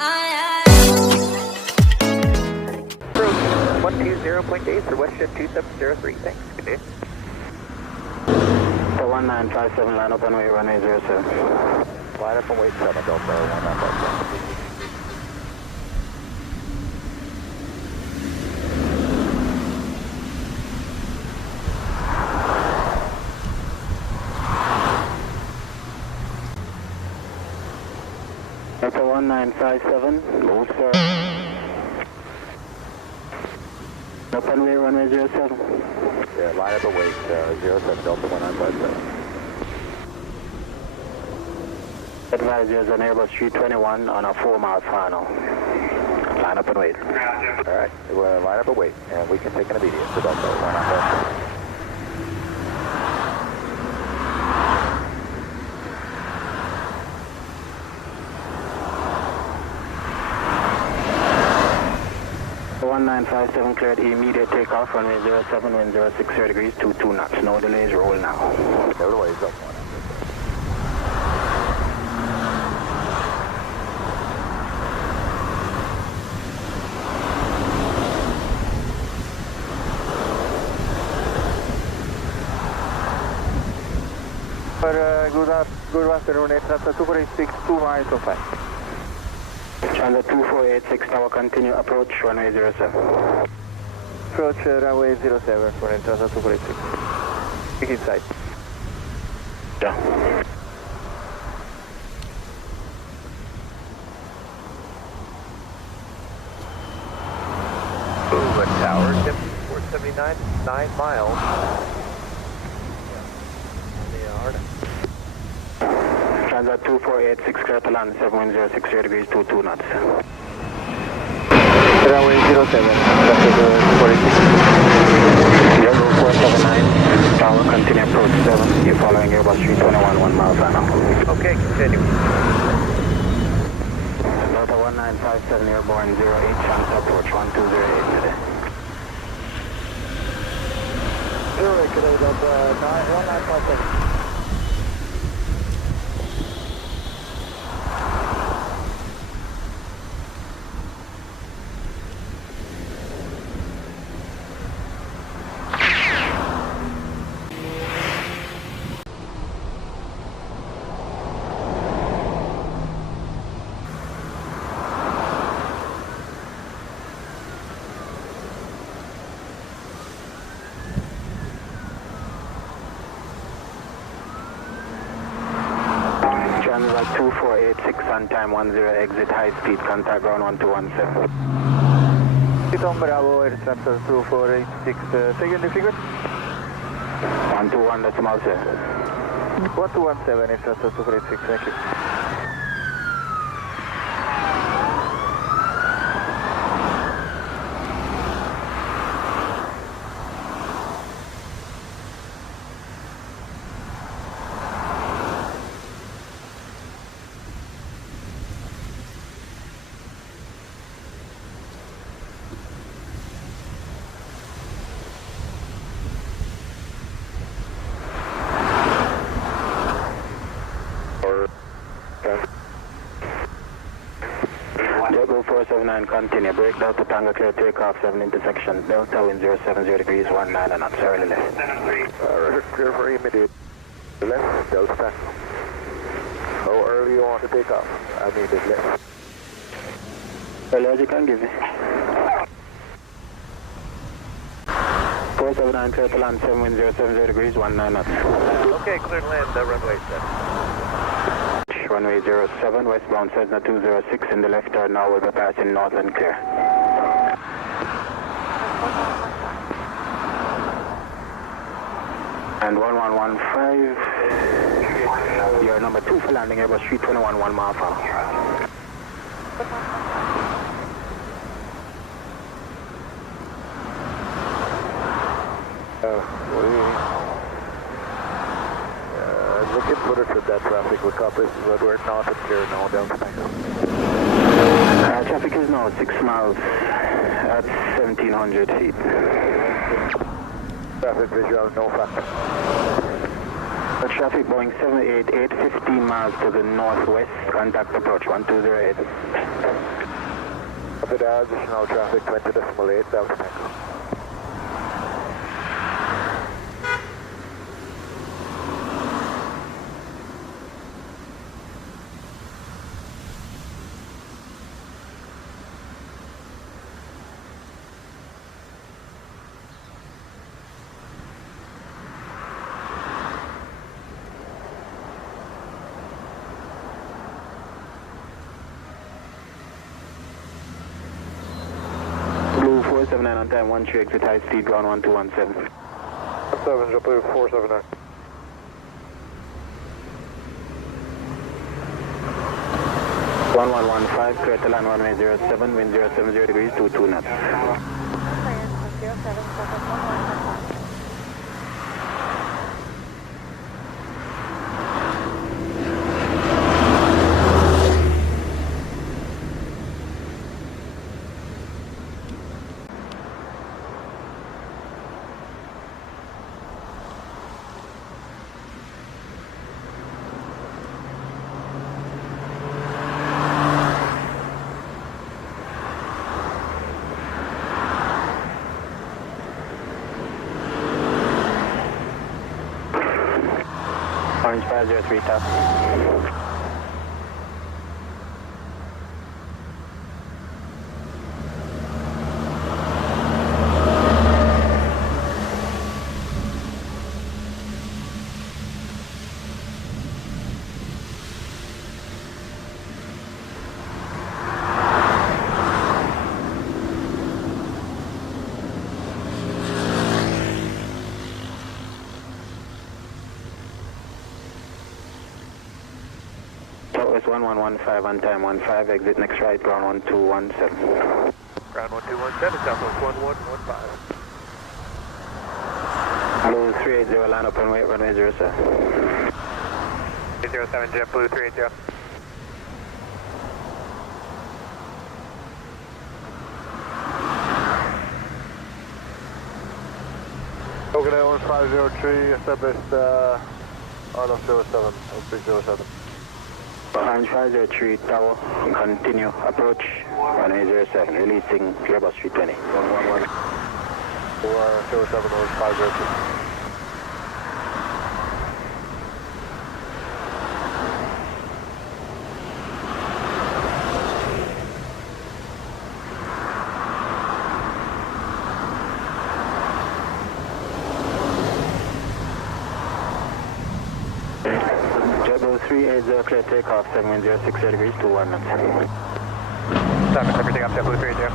120.8 for WestJet 2703. Thanks. Good day. So 1957, line up and wait, runway 07. Line up and wait 7, Delta 1957. Delta 1957, low sir. Up and wait, runway 07. Yeah, line up and wait 07, Delta 1957. Advise there's an Airbus 321 on a 4-mile final. Line up and wait. Alright, we'll line up and wait, and we can take an immediate for Delta 1957. The 1957 cleared immediate takeoff, runway 07, wind 060 degrees, 22 knots. No delays, roll now. No delays, Delta 1957. Good afternoon, Transat 2486, 2 miles of flight. Transat 2486, tower continue, approach runway 07. Approach runway 07 for Transat 2486. Pick inside. Yeah. Ooh, a tower, 479, 9 miles. Transat 2486, clear to land, 71060 degrees, 22 knots. Runway 07, Transat 246. Yellow 479, tower continue, approach 7. You're following Airbus 321, 1 mile final. Okay, continue. Delta 1957, airborne 08, chance approach 1208 today. 08 today, Delta 1957. Transat 2486 on time 10, exit high speed, contact ground 1217. Tom Bravo, Air Transat 2486, second figure. 121 decimal sir. 1217, Air Transat 2486, thank you. JetBlue 479, continue. Break Delta Tango clear takeoff 7 intersection. Delta wind 070 degrees 19 knots. Early left. Clear for immediate left, Delta. How early you want to take off? I need it left. Early as you can give me. 479 clear to land 7 wind 070 degrees 19 knots. Okay, clear to land, runway 7. Runway 07, westbound Cessna 206 in the left turn now will be passing northern clear. And 1115, you're number 2 for landing Airbus 321, 1 mile final. Looking for it with that traffic with compass, but we're not in clear now, Delta. Traffic is now 6 miles at 1700 feet. Traffic visual, no factor. The traffic Boeing 788, 15 miles to the northwest, contact approach 1208. Copy that, additional traffic 20.8, Delta Tango. Blue 479 on time, 13 exit high speed, ground 1217. 7, JetBlue 479. One 1115, clear to land runway 07, wind 070 degrees, 22 knots. Orange 503 top. Southwest 1115 on time 15, exit next right, ground 1217. Ground 1217, Southwest 1115. Blue 380, line up and wait, runway 07. 07, JetBlue 380. Okay, Orange 503, established out of 07, big 07. Orange 503, tower, continue, approach, runway 07, releasing Airbus 320. 111. 07, Orange 503. JetBlue 380, clear takeoff, 760 degrees, 21 knots. 7, everything up, JetBlue 380.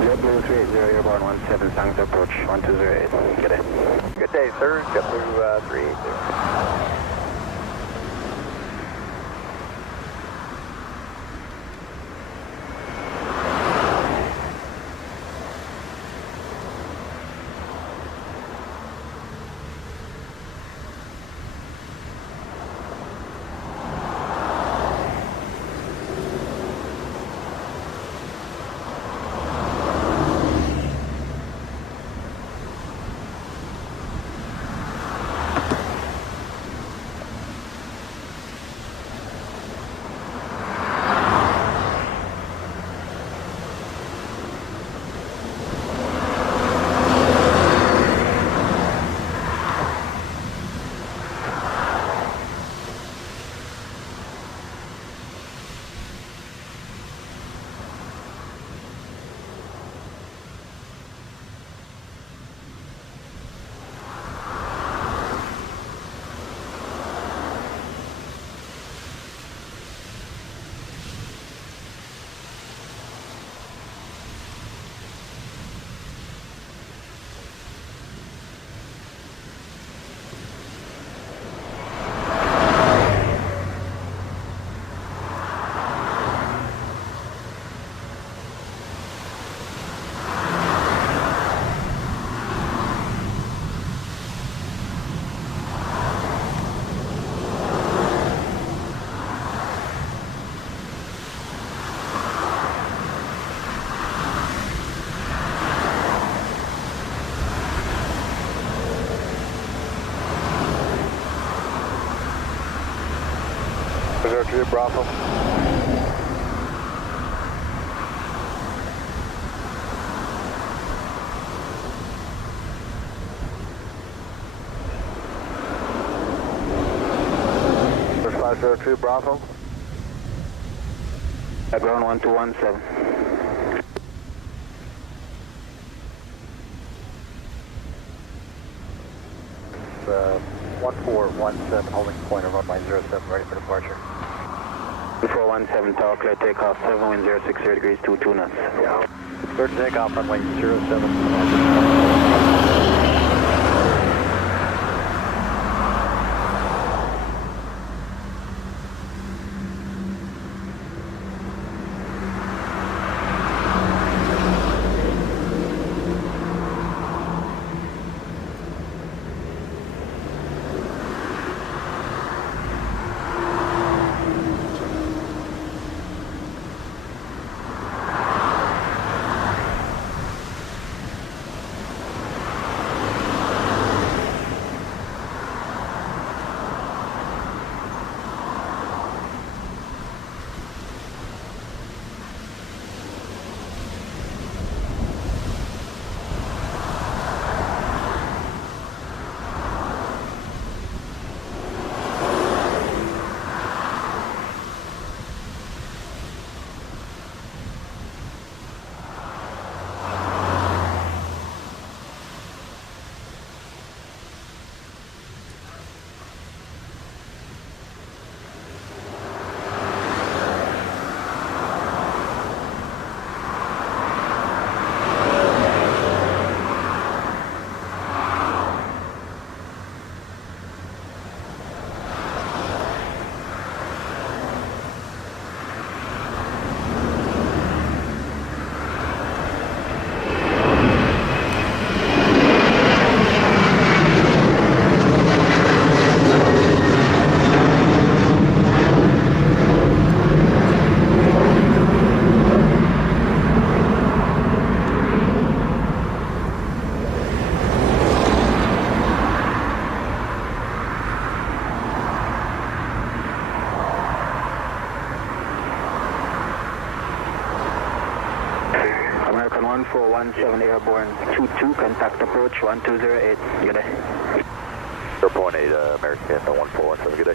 JetBlue 380, airborne 17, thanks approach 1208. Good day. Good day, sir. JetBlue 380. 503 Bravo. First 503 Bravo. Ground 1217. 1417, holding point of runway 07, ready for departure. 1417, tower clear takeoff, 7 wind 060 degrees, 22 knots. Yeah. Clear to takeoff, runway 07. American 1417 airborne 22, contact approach 1208. Good day. Airborne 8, American 1417, good day.